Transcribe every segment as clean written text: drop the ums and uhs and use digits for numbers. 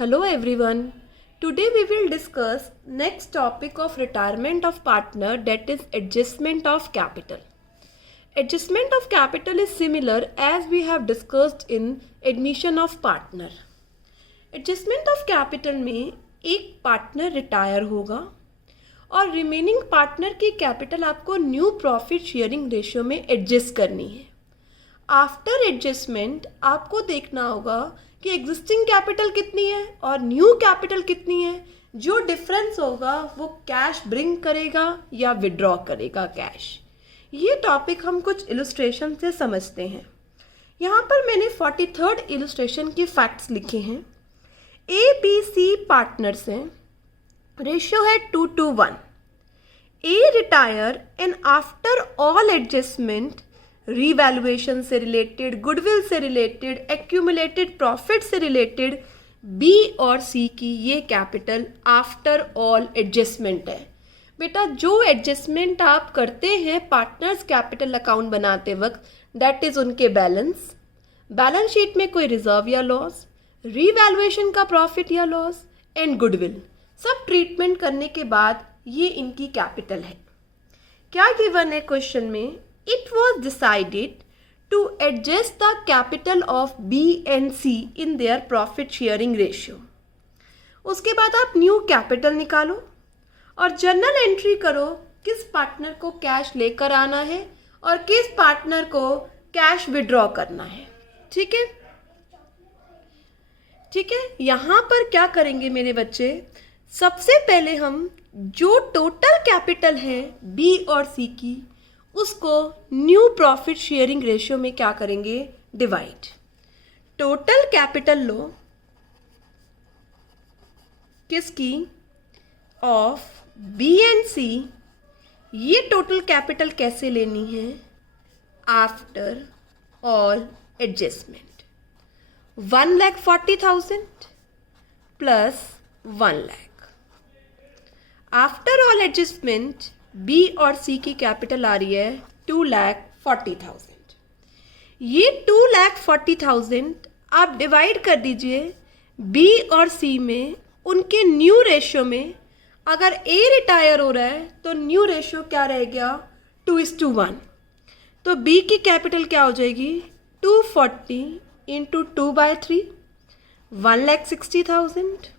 Hello everyone. Today we will discuss next topic of retirement of partner, that is adjustment of capital. Adjustment of capital is similar as we have discussed in admission of partner. Adjustment of capital में एक partner retire होगा और remaining partner की capital आपको new profit sharing ratio में adjust करनी है. After adjustment आपको देखना होगा कि एग्जिस्टिंग कैपिटल कितनी है और न्यू कैपिटल कितनी है. जो डिफरेंस होगा वो कैश ब्रिंग करेगा या विड्रॉ करेगा कैश. ये टॉपिक हम कुछ इलस्ट्रेशन से समझते हैं. यहाँ पर मैंने 43rd इलस्ट्रेशन के फैक्ट्स लिखे हैं. ABC पार्टनर्स हैं, रेशियो है 2:1. A retire and after all adjustment revaluation से रिलेटेड, गुडविल से रिलेटेड, एक्यूमुलेटेड प्रॉफिट से रिलेटेड बी और सी की ये कैपिटल आफ्टर ऑल एडजस्टमेंट है. बेटा जो एडजस्टमेंट आप करते हैं पार्टनर्स कैपिटल अकाउंट बनाते वक्त, दैट इज उनके बैलेंस शीट में कोई रिजर्व या लॉस, रीवैल्यूएशन का प्रॉफिट या लॉस एंड गुडविल सब ट्रीटमेंट करने के बाद ये इनकी कैपिटल है. क्या गिवन है क्वेश्चन में? It was decided to adjust the capital of B and C in their profit sharing ratio. उसके बाद आप न्यू कैपिटल निकालो और जर्नल एंट्री करो किस पार्टनर को कैश लेकर आना है और किस पार्टनर को कैश विड्रॉ करना है. ठीक है, ठीक है. यहाँ पर क्या करेंगे मेरे बच्चे? सबसे पहले हम जो टोटल कैपिटल है बी और सी की उसको न्यू प्रॉफिट शेयरिंग रेशियो में क्या करेंगे? डिवाइड. टोटल कैपिटल लो किसकी? Of B and C. ये टोटल कैपिटल कैसे लेनी है? After all adjustment. 1,40,000 plus 1 lakh. After all adjustment B और सी की कैपिटल आ रही है 2,40,000. ये 2,40,000 आप डिवाइड कर दीजिए बी और सी में. उनके न्यू रेशियो में अगर ए रिटायर हो रहा है तो न्यू रेशियो क्या रह गया? 2:1. तो बी की कैपिटल क्या हो जाएगी? 240 इंटू 2/3, 1,60,000.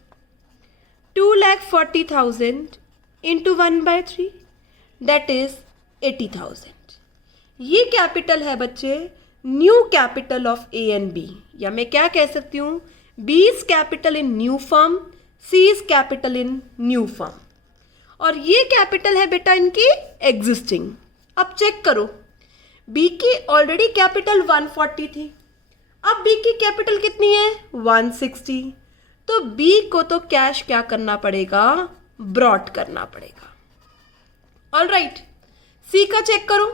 2,40,000 into 1/3 that is 80,000. ये कैपिटल है बच्चे new capital of A and B, या मैं क्या कह सकती हूँ? B is capital in new firm, C is capital in new firm. और ये कैपिटल है बेटा इनकी एग्जिस्टिंग. अब चेक करो, बी की ऑलरेडी कैपिटल 140 थी, अब बी की कैपिटल कितनी है? 160. तो बी को तो कैश क्या करना पड़ेगा? ब्रॉट करना पड़ेगा. All right. सी का चेक करो.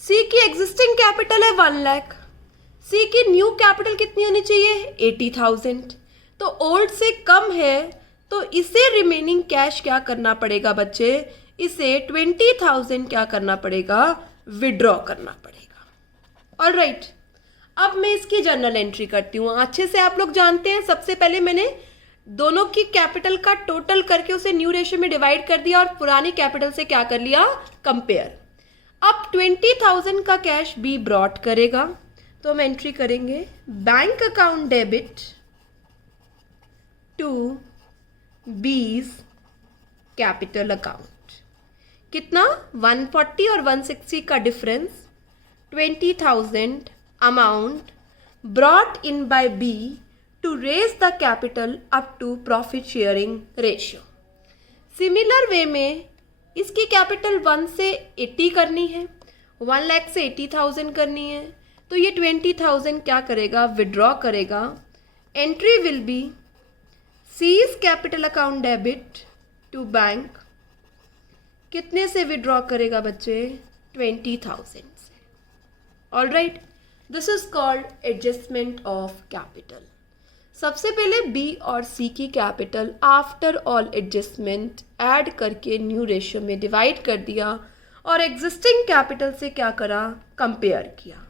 सी की एग्जिस्टिंग कैपिटल है 1 लाख. सी की न्यू कैपिटल कितनी होनी चाहिए? 80,000. तो ओल्ड से कम है तो इसे रिमेनिंग कैश क्या करना पड़ेगा बच्चे? इसे 20,000 क्या करना पड़ेगा? विड्रॉ करना पड़ेगा. All right. अब मैं इसकी जर्नल एंट्री करती हूँ. अच्छे से आप लोग जानते हैं, सबसे पहले मैंने दोनों की कैपिटल का टोटल करके उसे न्यू रेशियो में डिवाइड कर दिया और पुरानी कैपिटल से क्या कर लिया? कंपेयर. अब 20,000 का कैश बी ब्रॉट करेगा तो हम एंट्री करेंगे bank account debit to B's capital account. कितना? 140 और 160 का difference. 20,000 amount brought in by B to raise the capital up to profit sharing ratio. Similar way में इसकी कैपिटल 1 से 80 करनी है, 1 लाख से 80,000 करनी है, तो ये 20,000 क्या करेगा? विड्रॉ करेगा. Entry will be C's capital account debit to bank. कितने से विड्रॉ करेगा बच्चे? 20,000 से. All right. This is called adjustment of capital. सबसे पहले बी और सी की capital after all adjustment add करके न्यू रेशियो में डिवाइड कर दिया और एग्जिस्टिंग कैपिटल से क्या करा? कंपेयर किया.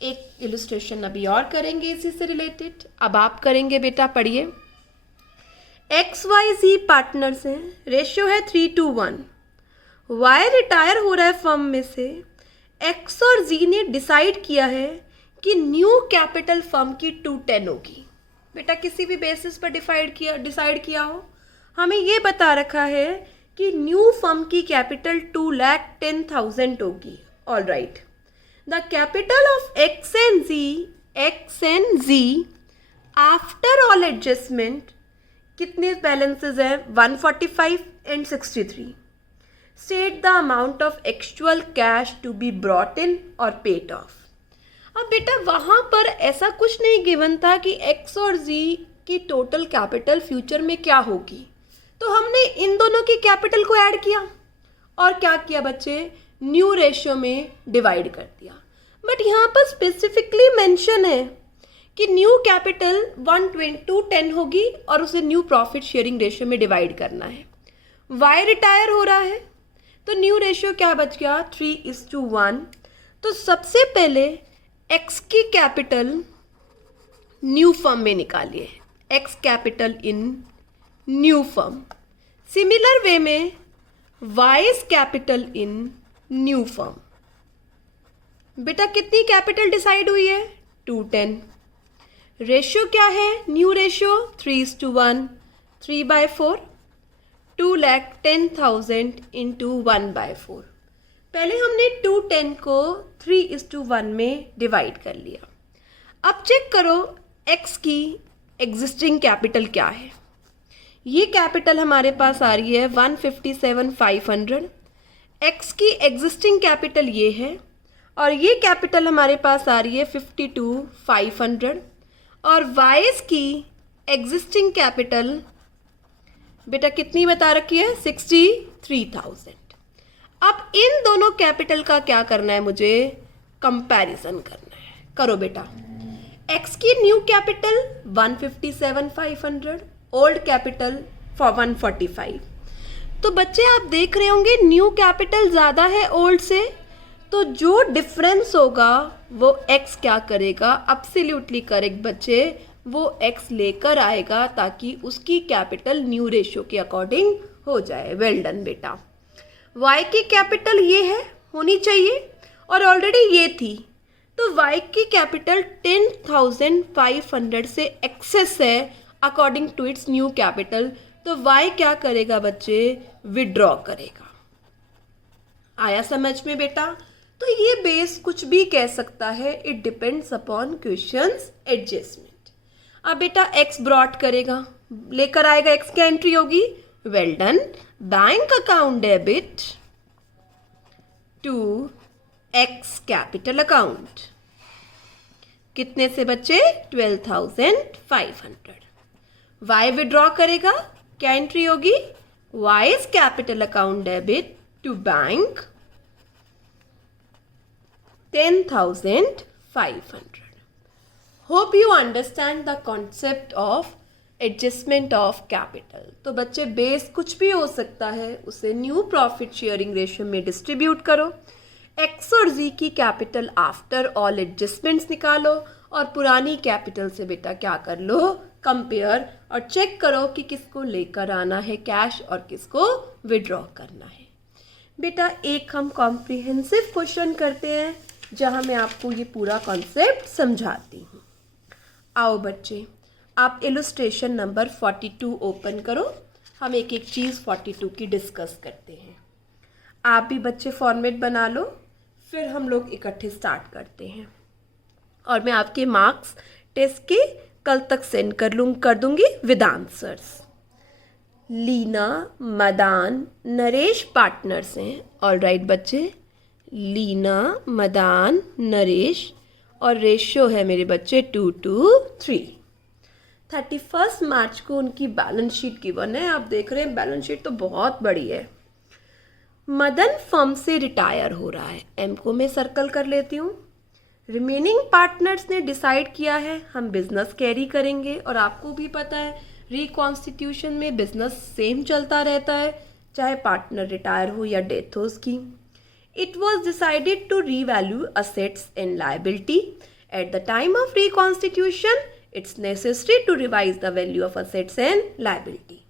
एक इलस्ट्रेशन अभी और करेंगे इसी से रिलेटेड. अब आप करेंगे बेटा, पढ़िए. XYZ पार्टनर्स हैं, रेशियो है 3:1। Y रिटायर हो रहा है फर्म में से, X और Z ने डिसाइड किया है कि न्यू कैपिटल फर्म की 210 होगी। बेटा किसी भी बेसिस पर डिसाइड किया हो, हमें ये बता रखा है कि न्यू फर्म की कैपिटल 2,10,000 होगी। All right, the capital of X and Z after all adjustment कितने बैलेंसेज हैं? 145 and 63। State the amount of actual cash to be brought in और पेड ऑफ। अब बेटा वहाँ पर ऐसा कुछ नहीं गिवन था कि X और Z की टोटल कैपिटल फ्यूचर में क्या होगी, तो हमने इन दोनों की कैपिटल को ऐड किया और क्या किया बच्चे, न्यू रेशियो में डिवाइड कर दिया। बट यहाँ पर स्पेसिफिकली मेंशन है कि न्यू कैपिटल 210 होगी और उसे न्यू प्रॉफिट शेयरिंग रेशियो में डिवाइड करना है। Y रिटायर हो रहा है तो न्यू रेशियो क्या बच गया, 3:1। तो सबसे पहले X की कैपिटल न्यू फर्म में निकालिए, X capital in new firm. Similar way में Y's capital in new firm. बेटा कितनी कैपिटल डिसाइड हुई है, 210। रेशियो क्या है, न्यू रेशियो 3:1, 3/4, 2,10,000 इंटू 1/4। पहले हमने 210 को 3:1 में डिवाइड कर लिया। अब चेक करो X की एग्जिस्टिंग कैपिटल क्या है। ये कैपिटल हमारे पास आ रही है 157,500। X की एग्जिस्टिंग कैपिटल ये है और ये कैपिटल हमारे पास आ रही है 52,500 और Y's की एग्जिस्टिंग कैपिटल बेटा कितनी बता रखी है, 63,000। अब इन दोनों कैपिटल का क्या करना है, मुझे कंपैरिजन करना है। करो बेटा, X की न्यू कैपिटल 157,500, ओल्ड कैपिटल 145। तो बच्चे आप देख रहे होंगे न्यू कैपिटल ज़्यादा है ओल्ड से, तो जो डिफरेंस होगा वो X क्या करेगा, एब्सोल्युटली करेक्ट बच्चे, वो X लेकर आएगा ताकि उसकी कैपिटल न्यू रेशियो के अकॉर्डिंग हो जाए। वेल डन बेटा। Y की कैपिटल ये है, होनी चाहिए और ऑलरेडी ये थी, तो Y की कैपिटल 10,500 से एक्सेस है according to its new capital, तो Y क्या करेगा बच्चे, विड्रॉ करेगा। आया समझ में बेटा? तो ये बेस कुछ भी कह सकता है, it depends upon questions adjustment. अब बेटा X ब्रॉट करेगा, लेकर आएगा, X क्या एंट्री होगी, well done, bank account debit to X capital account. कितने से बच्चे, 12,500। Y विड्रॉ करेगा, क्या एंट्री होगी, Y's capital account debit to bank 10,500। Hope you understand the concept of adjustment of capital. तो बच्चे बेस कुछ भी हो सकता है, उसे न्यू प्रॉफिट शेयरिंग रेशियो में डिस्ट्रीब्यूट करो। X और Z की कैपिटल आफ्टर ऑल एडजस्टमेंट्स निकालो और पुरानी कैपिटल से बेटा क्या कर लो, कंपेयर और चेक करो कि किसको लेकर आना है कैश और किसको विड्रॉ करना है। बेटा एक हम कॉम्प्रिहेंसिव क्वेश्चन करते हैं जहां मैं आपको ये पूरा कॉन्सेप्ट समझाती हूँ। आओ बच्चे, आप इलस्ट्रेशन नंबर 42 ओपन करो, हम एक एक चीज़ 42 की डिस्कस करते हैं। आप भी बच्चे फॉर्मेट बना लो, फिर हम लोग इकट्ठे स्टार्ट करते हैं और मैं आपके मार्क्स टेस्ट के कल तक सेंड कर दूंगी with answers. Leena, Madan, Naresh partners हैं। ऑल राइट बच्चे, लीना, मदान, नरेश और रेशियो है मेरे बच्चे 2:3। 31 मार्च को उनकी बैलेंस शीट गिवन है। आप देख रहे हैं बैलेंस शीट तो बहुत बड़ी है। मदन फर्म से रिटायर हो रहा है, M को मैं सर्कल कर लेती हूँ। रिमेनिंग पार्टनर्स ने डिसाइड किया है हम बिजनेस कैरी करेंगे और आपको भी पता है रिकॉन्स्टिट्यूशन में बिजनेस सेम चलता रहता है चाहे पार्टनर रिटायर हो या डेथ हो उसकी। It was decided to revalue assets and liability. At the time of reconstitution, it's necessary to revise the value of assets and liability.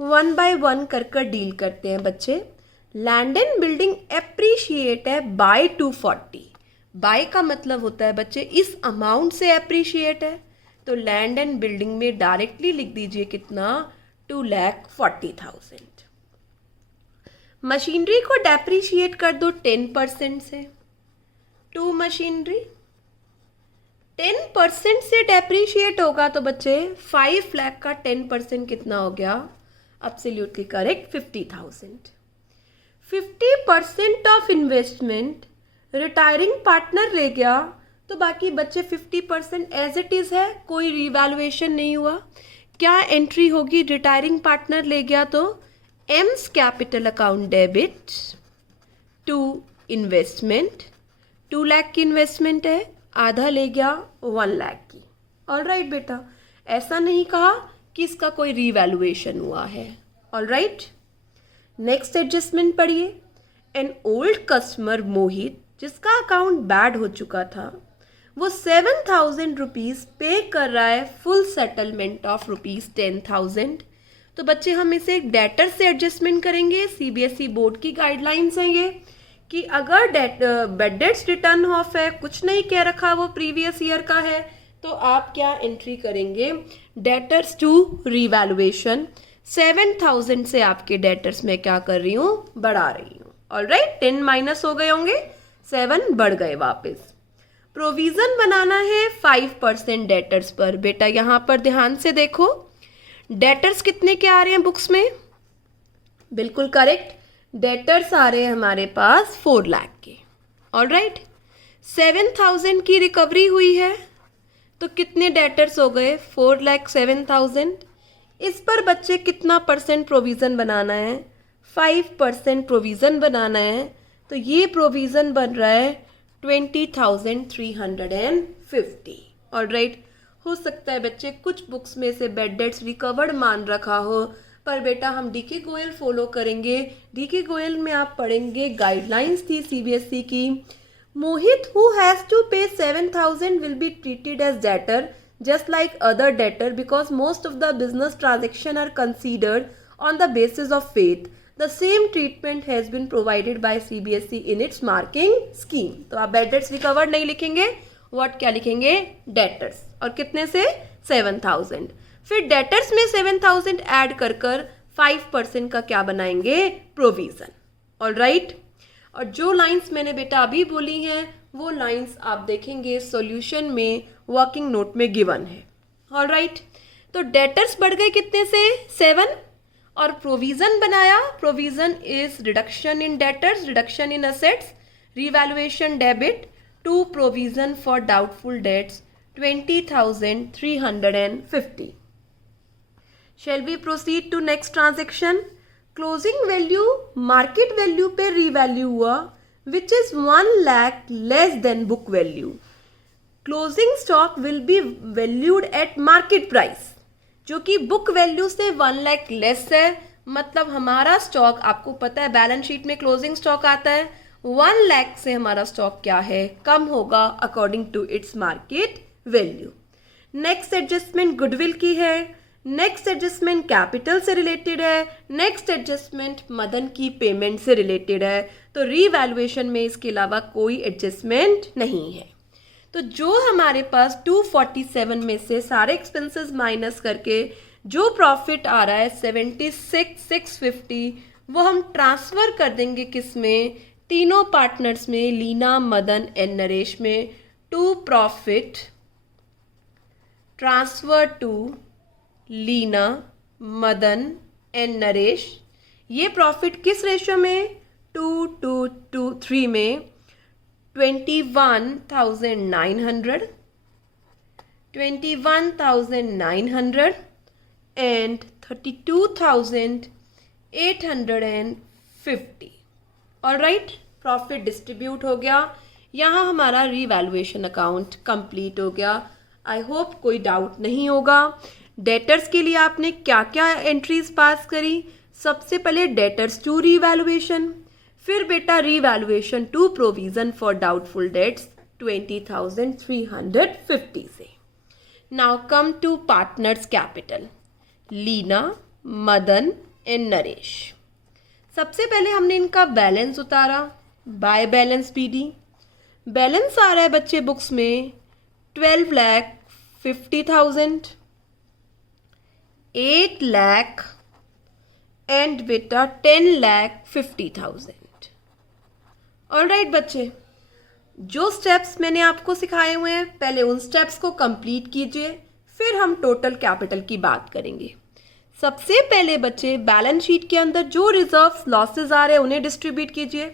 One by one कर deal करते हैं बच्चे। लैंड एंड बिल्डिंग एप्रिशिएट है bye 240। Bye का मतलब होता है बच्चे इस अमाउंट से एप्रिशिएट है, तो लैंड एंड बिल्डिंग में डायरेक्टली लिख दीजिए कितना, 2,40,000। मशीनरी को डेप्रिशिएट कर दो 10% से। टू मशीनरी 10% से डेप्रिशिएट होगा तो बच्चे 5 लाख का 10% कितना हो गया, absolutely correct 50,000। 50% of investment retiring partner ले गया तो बाकी बच्चे 50% एज इट इज़ है, कोई रिवैल्यूएशन नहीं हुआ। क्या एंट्री होगी, रिटायरिंग पार्टनर ले गया तो M's capital account debit to investment. 2 lakh की इन्वेस्टमेंट है, आधा ले गया 1 लाख की। ऑलराइट बेटा, ऐसा नहीं कहा कि इसका कोई रिवैल्यूएशन हुआ है। ऑलराइट, नेक्स्ट एडजस्टमेंट पढ़िए। एन ओल्ड कस्टमर मोहित, जिसका अकाउंट बैड हो चुका था, वो 7,000 रुपीज़ पे कर रहा है फुल सेटलमेंट ऑफ रुपीज़ 10,000। तो बच्चे हम इसे एक डेटर से एडजस्टमेंट करेंगे। सीबीएसई बोर्ड की गाइडलाइंस हैं ये कि अगर बेड डेट्स रिटर्न ऑफ है, कुछ नहीं कह रखा, वो प्रीवियस ईयर का है, तो आप क्या एंट्री करेंगे, डेटर्स टू रिवैल्यूएशन। 7,000 से आपके डेटर्स में क्या कर रही हूँ, बढ़ा रही हूँ। ऑलराइट, 10 माइनस हो गए होंगे, 7 बढ़ गए वापस। प्रोविज़न बनाना है 5% डेटर्स पर। बेटा यहाँ पर ध्यान से देखो, डेटर्स कितने के आ रहे हैं बुक्स में, बिल्कुल करेक्ट, डेटर्स आ रहे हैं हमारे पास 4 लाख के। ऑलराइट, 7,000 की रिकवरी हुई है तो कितने डेटर्स हो गए, 4 लाख 7,000। इस पर बच्चे कितना परसेंट प्रोविज़न बनाना है, 5% प्रोविज़न बनाना है। तो ये प्रोविज़न बन रहा है 20,350। ऑलराइट, हो सकता है बच्चे कुछ बुक्स में से बेड डेट्स रिकवर्ड मान रखा हो, पर बेटा हम डीके गोयल फॉलो करेंगे। डीके गोयल में आप पढ़ेंगे, गाइडलाइंस थी सीबीएसई की, मोहित who has to pay 7,000 will be treated as debtor just like other debtor because most of the business transaction are considered on the basis of faith. The same treatment has been provided by CBSE in its marking scheme. तो आप bad debts recovered नहीं लिखेंगे, what क्या लिखेंगे, debtors। और कितने से, 7,000। फिर debtors में 7,000 ऐड कर 5% का क्या बनाएंगे, प्रोविज़न। ऑलराइट, और जो लाइंस मैंने बेटा अभी बोली हैं वो लाइंस आप देखेंगे सॉल्यूशन में, वर्किंग नोट में गिवन है। ऑलराइट, तो डेटर्स बढ़ गए कितने से, 7, और प्रोविज़न बनाया, provision is reduction in debtors, reduction in assets, revaluation debit to provision for doubtful debts 20,350। Shall we proceed to next transaction. Closing value market value पे रीवैल्यू हुआ which is 1 lakh less than book value. Closing stock will be valued at market price, जो कि book value से 1 lakh less है। मतलब हमारा stock, आपको पता है बैलेंस शीट में क्लोजिंग स्टॉक आता है, 1 लाख से हमारा स्टॉक क्या है, कम होगा according to its market value. Next adjustment goodwill की है, नेक्स्ट एडजस्टमेंट कैपिटल से रिलेटेड है, नेक्स्ट एडजस्टमेंट मदन की पेमेंट से रिलेटेड है। तो रीवैल्यूएशन में इसके अलावा कोई एडजस्टमेंट नहीं है। तो जो हमारे पास 247 में से सारे एक्सपेंसेस माइनस करके जो प्रॉफिट आ रहा है 76,650, वो हम ट्रांसफ़र कर देंगे किस में, तीनों पार्टनर्स में, लीना, मदन एंड नरेश में। To profit transfer to Leena, Madan and Naresh. ये प्रॉफिट किस रेशियो में, 2:3 में। 21,900 एंड 32,850। ऑलराइट, प्रॉफिट डिस्ट्रीब्यूट हो गया। यहाँ हमारा रीवैल्यूएशन अकाउंट कंप्लीट हो गया। आई होप कोई डाउट नहीं होगा। डेटर्स के लिए आपने क्या क्या एंट्रीज पास करी, सबसे पहले डेटर्स टू रीवैल्यूएशन, फिर बेटा revaluation to provision for doubtful debts 20,350 से। Now come to partners capital, Leena, Madan and Naresh. सबसे पहले हमने इनका बैलेंस उतारा बाय बैलेंस BD। बैलेंस आ रहा है बच्चे बुक्स में 12,50,000, 8 लाख एंड बेटा 10,50,000। ऑलराइट बच्चे, जो स्टेप्स मैंने आपको सिखाए हुए हैं पहले उन स्टेप्स को कंप्लीट कीजिए, फिर हम टोटल कैपिटल की बात करेंगे। सबसे पहले बच्चे बैलेंस शीट के अंदर जो रिजर्व्स लॉसेस आ रहे हैं उन्हें डिस्ट्रीब्यूट कीजिए।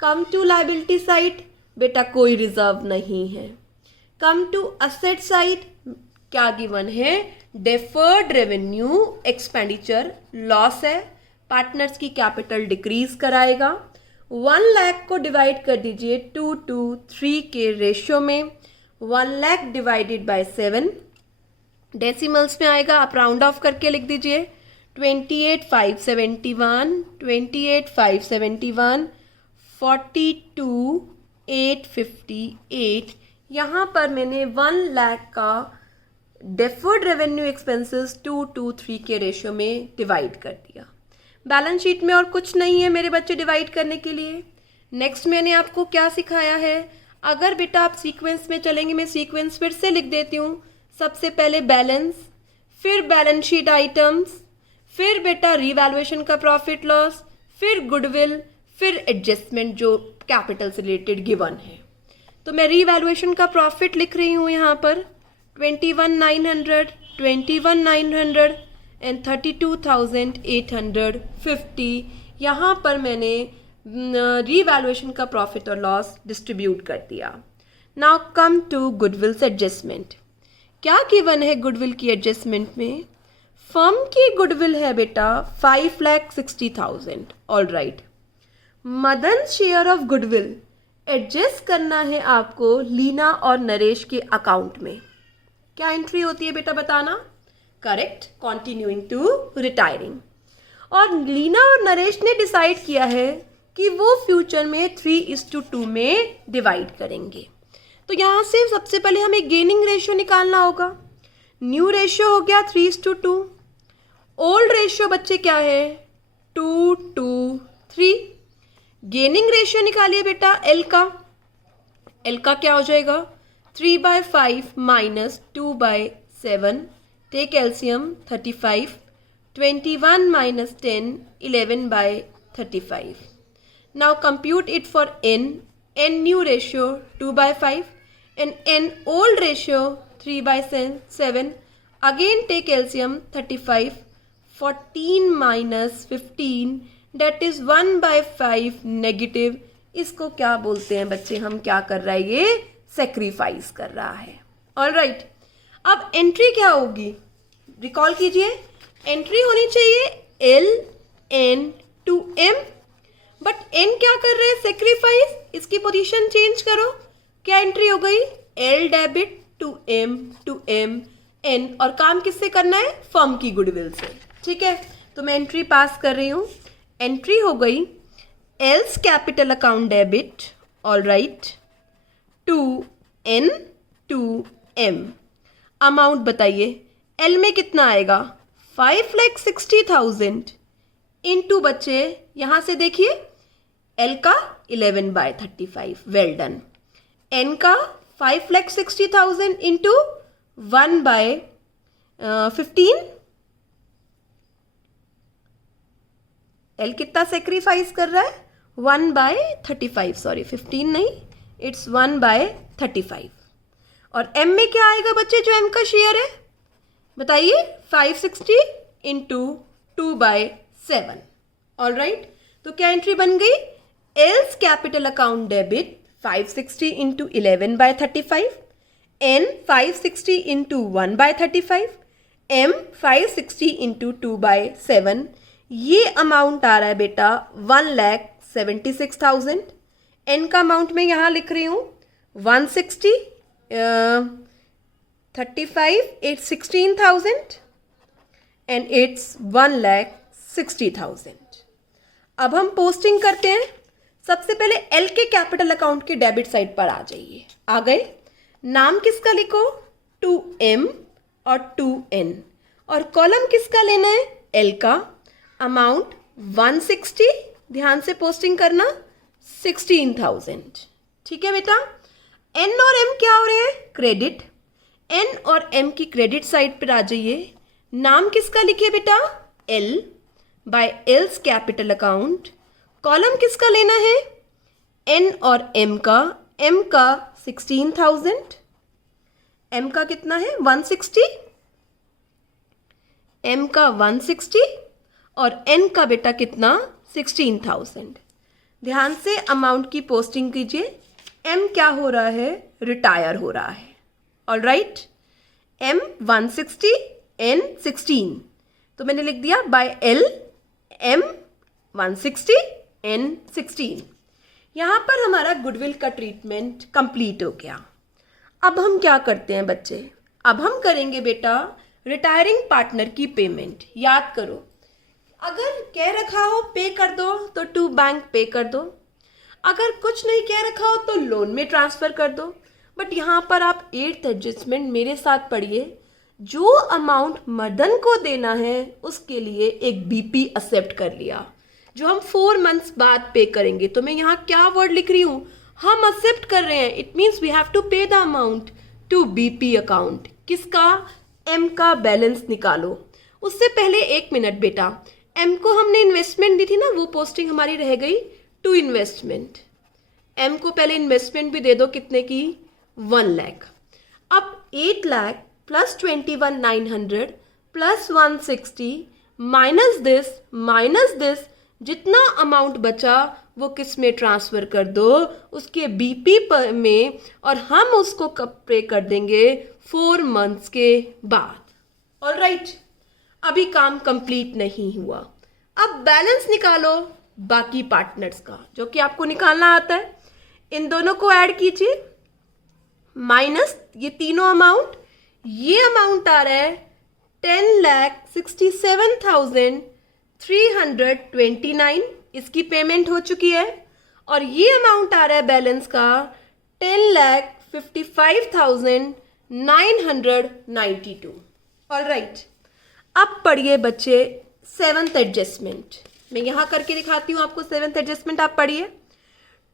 कम टू लायबिलिटी साइड, बेटा कोई रिजर्व नहीं है। कम टू असेट साइड, क्या गिवन है, डेफर्ड रेवेन्यू एक्सपेंडिचर लॉस है, पार्टनर्स की कैपिटल डिक्रीज कराएगा। 1 लाख को डिवाइड कर दीजिए 2 to 3 के रेशियो में। 1 लाख डिवाइडेड बाय 7 डेसिमल्स में आएगा, आप राउंड ऑफ करके लिख दीजिए 28,571, 28,571, 42,858। यहाँ पर मैंने 1 लाख का डेफर्ड रेवेन्यू एक्सपेंसेस 2 to 3 के रेशियो में डिवाइड कर दिया। बैलेंस शीट में और कुछ नहीं है मेरे बच्चे डिवाइड करने के लिए। नेक्स्ट मैंने आपको क्या सिखाया है, अगर बेटा आप सीक्वेंस में चलेंगे, मैं सीक्वेंस फिर से लिख देती हूँ। सबसे पहले बैलेंस, फिर बैलेंस शीट आइटम्स, फिर बेटा रीवैल्यूएशन का प्रॉफिट लॉस, फिर गुडविल, फिर एडजस्टमेंट जो कैपिटल से रिलेटेड गिवन है। तो मैं रीवैल्यूएशन का प्रॉफिट लिख रही हूँ यहाँ पर 21,900, 21,900 एंड 32,850। यहाँ पर मैंने रीवैल्यूएशन का प्रॉफिट और लॉस डिस्ट्रीब्यूट कर दिया। Now come to goodwills adjustment. क्या गिवन है गुडविल की एडजस्टमेंट में, फर्म की गुडविल है बेटा 5,60,000। All right, Madan share of goodwill adjust करना है आपको लीना और नरेश के अकाउंट में। क्या एंट्री होती है बेटा बताना, करेक्ट, कॉन्टिन्यूइंग टू रिटायरिंग। और लीना और नरेश ने डिसाइड किया है कि वो फ्यूचर में 3:2 में डिवाइड करेंगे। तो यहाँ से सबसे पहले हमें गेनिंग रेशियो निकालना होगा। न्यू रेशियो हो गया 3:2, ओल्ड रेशियो बच्चे क्या है 2:3। गेनिंग रेशियो निकालिए बेटा एल का। एल का क्या हो जाएगा 3/5 minus 2/7, take LCM 35, 21 minus 10, 11/35. Now compute it for n new ratio 2/5 and n old ratio 3/7. Again take LCM 35, 14 minus 15 that is 1/5 negative. इसको क्या बोलते हैं बच्चे, हम क्या कर रहा है, ये सेक्रीफाइस कर रहा है। ऑलराइट, अब एंट्री क्या होगी रिकॉल कीजिए, एंट्री होनी चाहिए LN/M, बट N क्या कर रहे हैं सेक्रीफाइस, इसकी पोजीशन चेंज करो। क्या एंट्री हो गई L debit to M N, और काम किससे करना है, फर्म की गुडविल से। ठीक है, तो मैं एंट्री पास कर रही हूँ। एंट्री हो गई L's capital account debit, all right, to N to M। Amount बताइए, L में कितना आएगा 5,60,000 इंटू बच्चे यहाँ से देखिए L का 11/35, वेल डन। N का 5,60,000 इंटू 1/15, L कितना सेक्रीफाइस कर रहा है 1/35, सॉरी 15 नहीं, इट्स 1/35। और M में क्या आएगा बच्चे, जो M का शेयर है बताइए 560 इंटू 2/7। ऑल राइट, तो क्या एंट्री बन गई, L's capital account debit 560 into 11/35, N 560 into 1/35, M 560 into 2/7। ये अमाउंट आ रहा है बेटा 1,76,000। N का अमाउंट मैं यहाँ लिख रही हूँ 160, 35, 16,000 एंड इट्स 1,60,000। अब हम पोस्टिंग करते हैं। सबसे पहले L के कैपिटल अकाउंट के डेबिट साइड पर आ जाइए। आ गए, नाम किसका लिखो 2M और 2N, और कॉलम किसका लेना है L का। अमाउंट 160, ध्यान से पोस्टिंग करना 16,000। ठीक है बेटा, एन और एम क्या हो रहे हैं? क्रेडिट। एन और एम की क्रेडिट साइड पर आ जाइए। नाम किसका लिखे बेटा? L, by L's capital account. Column किसका लेना है? एन और एम का। एम का 16,000, एम का कितना है? 160, एम का 160 और एन का बेटा कितना? 16,000। ध्यान से अमाउंट की पोस्टिंग कीजिए। एम क्या हो रहा है? रिटायर हो रहा है। ऑल राइट, एम 160, एन 16, तो मैंने लिख दिया बाय एल, एम 160, एन 16। यहाँ पर हमारा गुडविल का ट्रीटमेंट कंप्लीट हो गया। अब हम क्या करते हैं बच्चे? अब हम करेंगे बेटा रिटायरिंग पार्टनर की पेमेंट। याद करो, अगर कह रखा हो पे कर दो तो टू बैंक पे कर दो, अगर कुछ नहीं कह रखा हो तो लोन में ट्रांसफ़र कर दो। बट यहाँ पर आप 8th एडजस्टमेंट मेरे साथ पढ़िए। जो अमाउंट मदन को देना है उसके लिए एक बीपी एक्सेप्ट कर लिया, जो हम 4 मंथ्स बाद पे करेंगे। तो मैं यहाँ क्या वर्ड लिख रही हूँ? हम एक्सेप्ट कर रहे हैं। It means we have to pay the amount to BP account. किसका? एम का बैलेंस निकालो। उससे पहले 1 मिनट बेटा, एम को हमने इन्वेस्टमेंट दी थी ना, वो पोस्टिंग हमारी रह गई टू इन्वेस्टमेंट। एम को पहले इन्वेस्टमेंट भी दे दो, कितने की? 1 लाख। अब 8 lakh plus 21,900 plus 160 minus this, जितना अमाउंट बचा वो किस में ट्रांसफ़र कर दो? उसके बीपी में, और हम उसको कब पे कर देंगे? 4 मंथ्स के बाद। ऑल राइट, अभी काम कंप्लीट नहीं हुआ। अब बैलेंस निकालो बाकी पार्टनर्स का, जो कि आपको निकालना आता है। इन दोनों को ऐड कीजिए, माइनस ये तीनों अमाउंट। ये अमाउंट आ रहा है 10,67,329, इसकी पेमेंट हो चुकी है। और ये अमाउंट आ रहा है बैलेंस का 10,55,992। ऑल राइट, अब पढ़िए बच्चे 7th एडजस्टमेंट। मैं यहाँ करके दिखाती हूँ आपको 7th एडजस्टमेंट। आप पढ़िए।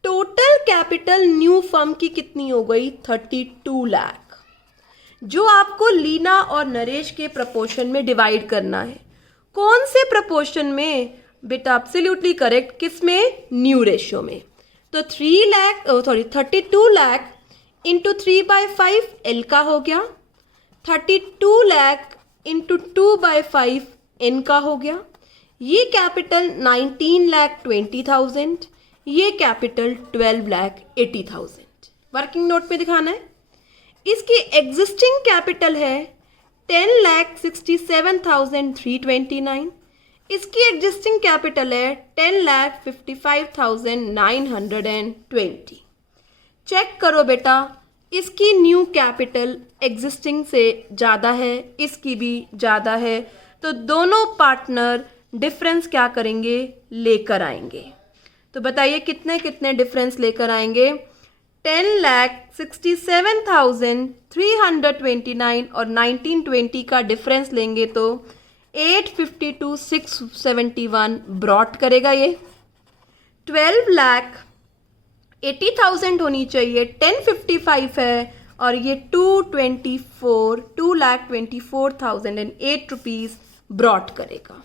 टोटल कैपिटल न्यू फर्म की कितनी हो गई? 32 लाख, जो आपको लीना और नरेश के प्रपोर्शन में डिवाइड करना है। कौन से प्रपोर्शन में बेटा? एब्सोल्युटली करेक्ट, किस में? न्यू रेशियो में। तो 32 लाख इंटू 3/5 एल का हो गया, 32 लाख इंटू 2/5 एन का हो गया। ये कैपिटल 19,20,000, ये कैपिटल 12,80,000। वर्किंग नोट में दिखाना है। इसकी एग्जिस्टिंग कैपिटल है 10,67,329, इसकी एग्जिस्टिंग कैपिटल है 10,55,920। चेक करो बेटा, इसकी न्यू कैपिटल एग्जिस्टिंग से ज़्यादा है, इसकी भी ज़्यादा है, तो दोनों पार्टनर डिफरेंस क्या करेंगे? लेकर आएंगे। तो बताइए कितने कितने डिफरेंस लेकर आएंगे? 10,67,329 और 1920 का डिफरेंस लेंगे तो 852,671 ब्रॉट करेगा। ये 12,80,000 होनी चाहिए, 1055 है, और ये 2,24,008 रुपीज़ ब्रॉट करेगा।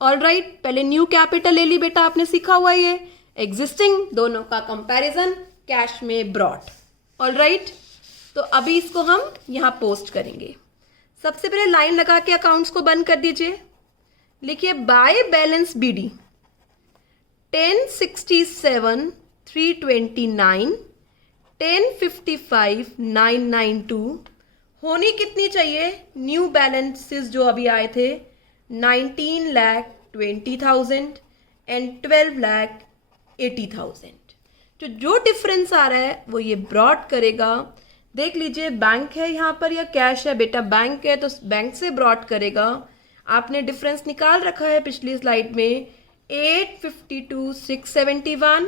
ऑल राइट, पहले न्यू कैपिटल ले ली बेटा, आपने सीखा हुआ ये। एग्जिस्टिंग, दोनों का कंपैरिजन, कैश में ब्रॉट। ऑल राइट, तो अभी इसको हम यहाँ पोस्ट करेंगे। सबसे पहले लाइन लगा के अकाउंट्स को बंद कर दीजिए। लिखिए बाय बैलेंस बीडी 10,67,329, 10,55,992 होनी कितनी चाहिए? न्यू बैलेंसेस जो अभी आए थे 19,20,000 एंड 12,80,000। तो जो डिफरेंस आ रहा है वो ये ब्रॉड करेगा। देख लीजिए, बैंक है यहाँ पर या कैश है? बेटा बैंक है, तो बैंक से ब्रॉड करेगा। आपने डिफरेंस निकाल रखा है पिछली स्लाइड में, 852,671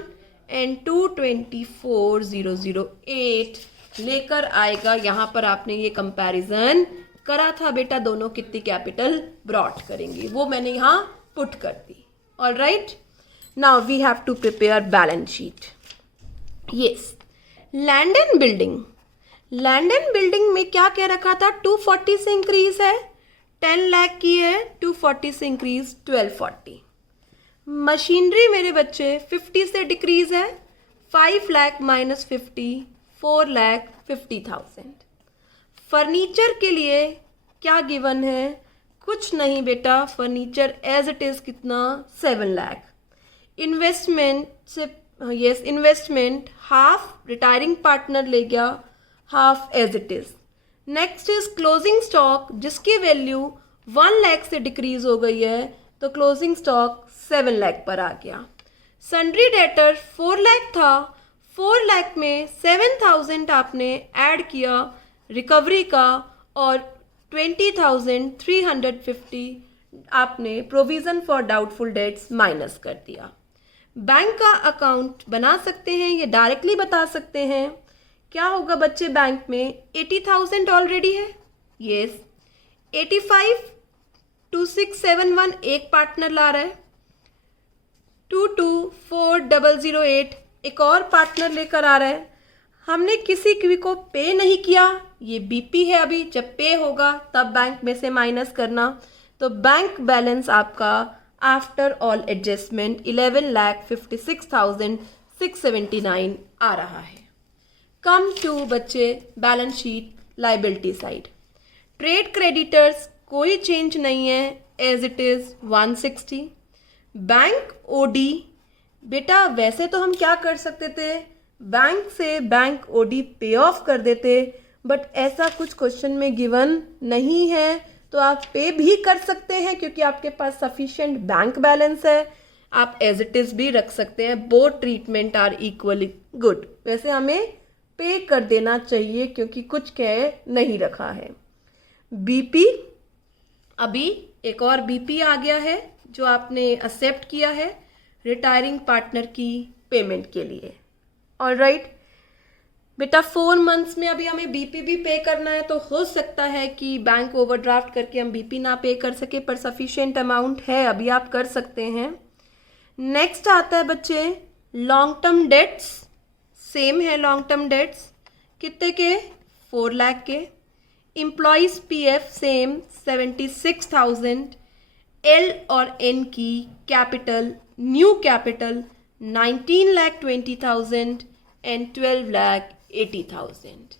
एंड 224,008 लेकर आएगा। यहाँ पर आपने ये कंपैरिजन करा था बेटा, दोनों कितनी कैपिटल ब्रॉड करेंगे, वो मैंने यहाँ पुट कर दी. All right, now we have to prepare balance sheet. Yes, land and building. Land and building में क्या कह रखा था, 240 से इंक्रीज है, 10 लाख की है, 240 से इंक्रीज 1240. मशीनरी मेरे बच्चे 50 से डिक्रीज है, 5 लाख माइनस 50, 4,50,000. फर्नीचर के लिए क्या गिवन है, कुछ नहीं बेटा, फर्नीचर एज इट इज़ कितना, 7 लाख. इन्वेस्टमेंट से yes, investment half retiring partner ले गया, half as it is. Next is closing stock, जिसकी वैल्यू 1 लाख से डिक्रीज हो गई है, तो क्लोजिंग स्टॉक 7 लाख पर आ गया. सन्ड्री डेटर 4 लाख था, 4 लाख में 7,000 आपने ऐड किया रिकवरी का, और 20,350 आपने provision for doubtful dates minus कर दिया. बैंक का अकाउंट बना सकते हैं, ये डायरेक्टली बता सकते हैं. क्या होगा बच्चे, बैंक में 80,000 ऑलरेडी है. यस, 85,2671 एक पार्टनर ला रहा है, 224008 एक और पार्टनर लेकर आ रहा है. हमने किसी को पे नहीं किया, ये बीपी है. अभी जब पे होगा तब बैंक में से माइनस करना. तो बैंक बैलेंस आपका आफ्टर ऑल एडजस्टमेंट 11,56,679 आ रहा है. कम टू बच्चे balance sheet liability side. Trade creditors कोई चेंज नहीं है, as it is 160. Bank OD बेटा, वैसे तो हम क्या कर सकते थे, बैंक से बैंक ओडी पे ऑफ कर देते, बट ऐसा कुछ क्वेश्चन में गिवन नहीं है, तो आप पे भी कर सकते हैं क्योंकि आपके पास सफिशिएंट बैंक बैलेंस है. आप एज इट इज़ भी रख सकते हैं. Both treatment are equally good. वैसे हमें पे कर देना चाहिए क्योंकि कुछ कह नहीं रखा है. बीपी, अभी एक और बीपी आ गया है जो आपने एक्सेप्ट किया है रिटायरिंग पार्टनर की पेमेंट के लिए. ऑलराइट बेटा, 4 मंथ्स में अभी हमें बीपी भी पे करना है, तो हो सकता है कि बैंक ओवरड्राफ्ट करके हम बीपी ना पे कर सके, पर सफिशिएंट अमाउंट है, अभी आप कर सकते हैं. नेक्स्ट आता है बच्चे लॉन्ग टर्म डेट्स. सेम है लॉन्ग टर्म डेट्स, कितने के, 4 लाख के. Employees PF same 76,000. एल और एन की कैपिटल, न्यू कैपिटल 19,20,000 एंड 12,80,000.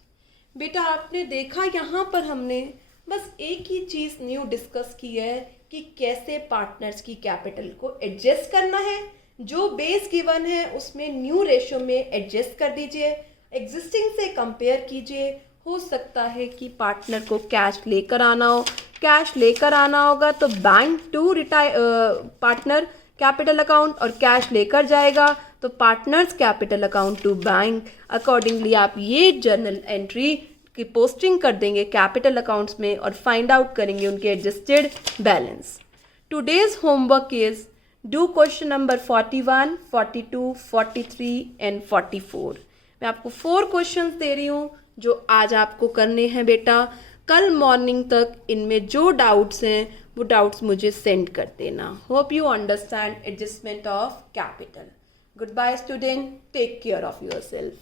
बेटा आपने देखा यहाँ पर हमने बस एक ही चीज़ न्यू डिस्कस की है कि कैसे पार्टनर्स की कैपिटल को एडजस्ट करना है. जो बेस गिवन है उसमें न्यू रेशो में एडजस्ट कर दीजिए, एग्जिस्टिंग से कंपेयर कीजिए. हो सकता है कि पार्टनर को कैश लेकर आना हो, कैश लेकर आना होगा तो bank to partner capital account, और कैश लेकर जाएगा तो partners capital account to bank. Accordingly आप ये जर्नल एंट्री की पोस्टिंग कर देंगे कैपिटल अकाउंट्स में और फाइंड आउट करेंगे उनके adjusted balance. Today's homework is do question number 41, 42, 43 and 44. मैं आपको 4 क्वेश्चंस दे रही हूँ जो आज आपको करने हैं बेटा. कल मॉर्निंग तक इनमें जो डाउट्स हैं वो डाउट्स मुझे सेंड कर देना. Hope you understand adjustment of capital. Good bye student, take care of your self.